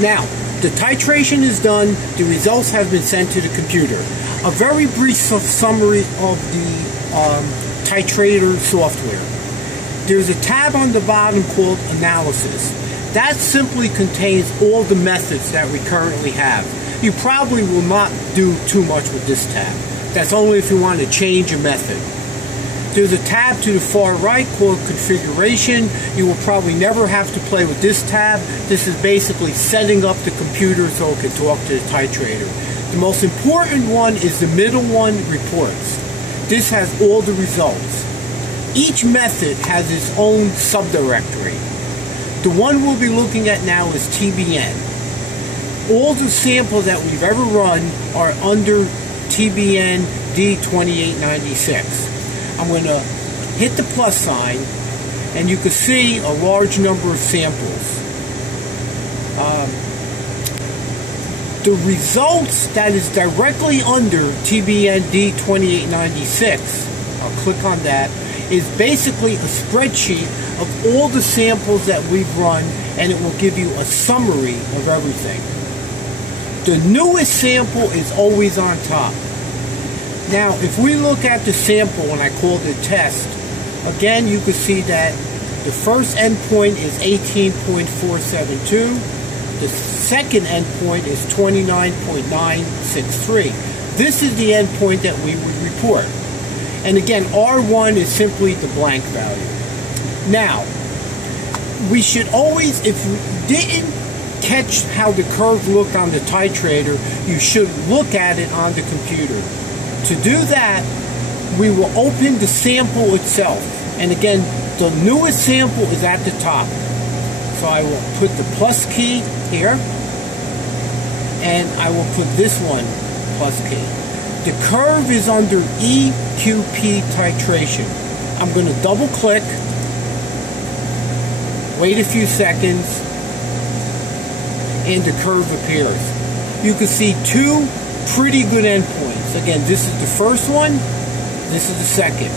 Now, the titration is done, the results have been sent to the computer. A very brief summary of the titrator software. There's a tab on the bottom called Analysis. That simply contains all the methods that we currently have. You probably will not do too much with this tab. That's only if you want to change a method. There's a tab to the far right called Configuration. You will probably never have to play with this tab. This is basically setting up the computer so it can talk to the titrator. The most important one is the middle one, Reports. This has all the results. Each method has its own subdirectory. The one we'll be looking at now is TBN. All the samples that we've ever run are under TBN D2896. I'm going to hit the plus sign, and you can see a large number of samples. The results that is directly under TBN D2896, I'll click on that, is basically a spreadsheet of all the samples that we've run, and it will give you a summary of everything. The newest sample is always on top. Now, if we look at the sample when I called it test, again, you can see that the first endpoint is 18.472. The second endpoint is 29.963. This is the endpoint that we would report. And again, R1 is simply the blank value. Now, we should always, if we didn't catch how the curve looked on the titrator, you should look at it on the computer. To do that, we will open the sample itself. And again, the newest sample is at the top. So I will put the plus key here, and I will put this one plus key. The curve is under EQP titration. I'm going to double click, wait a few seconds, and the curve appears. You can see two pretty good endpoints. Again, this is the first one, this is the second.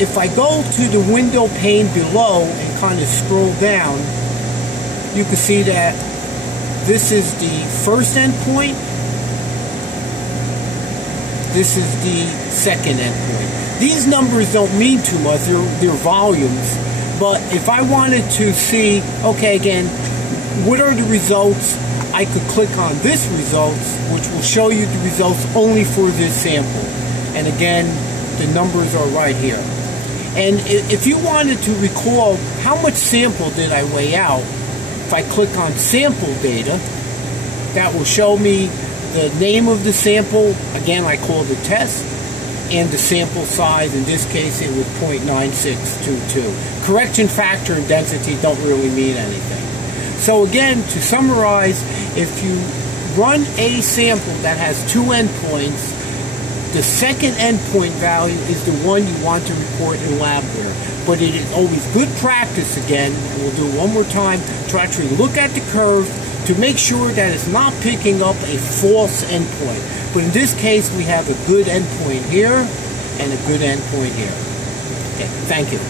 If I go to the window pane below and kind of scroll down, you can see that this is the first endpoint, this is the second endpoint. These numbers don't mean too much, they're volumes, but if I wanted to see, okay, again, what are the results, I could click on this results, which will show you the results only for this sample. And again, the numbers are right here. And if you wanted to recall how much sample did I weigh out, if I click on sample data, that will show me the name of the sample, again I call the test, and the sample size. In this case it was 0.9622. Correction factor and density don't really mean anything. So again, to summarize, if you run a sample that has two endpoints, the second endpoint value is the one you want to report in labware. But it is always good practice, again, and we'll do it one more time, to actually look at the curve to make sure that it's not picking up a false endpoint. But in this case, we have a good endpoint here and a good endpoint here. Okay, thank you.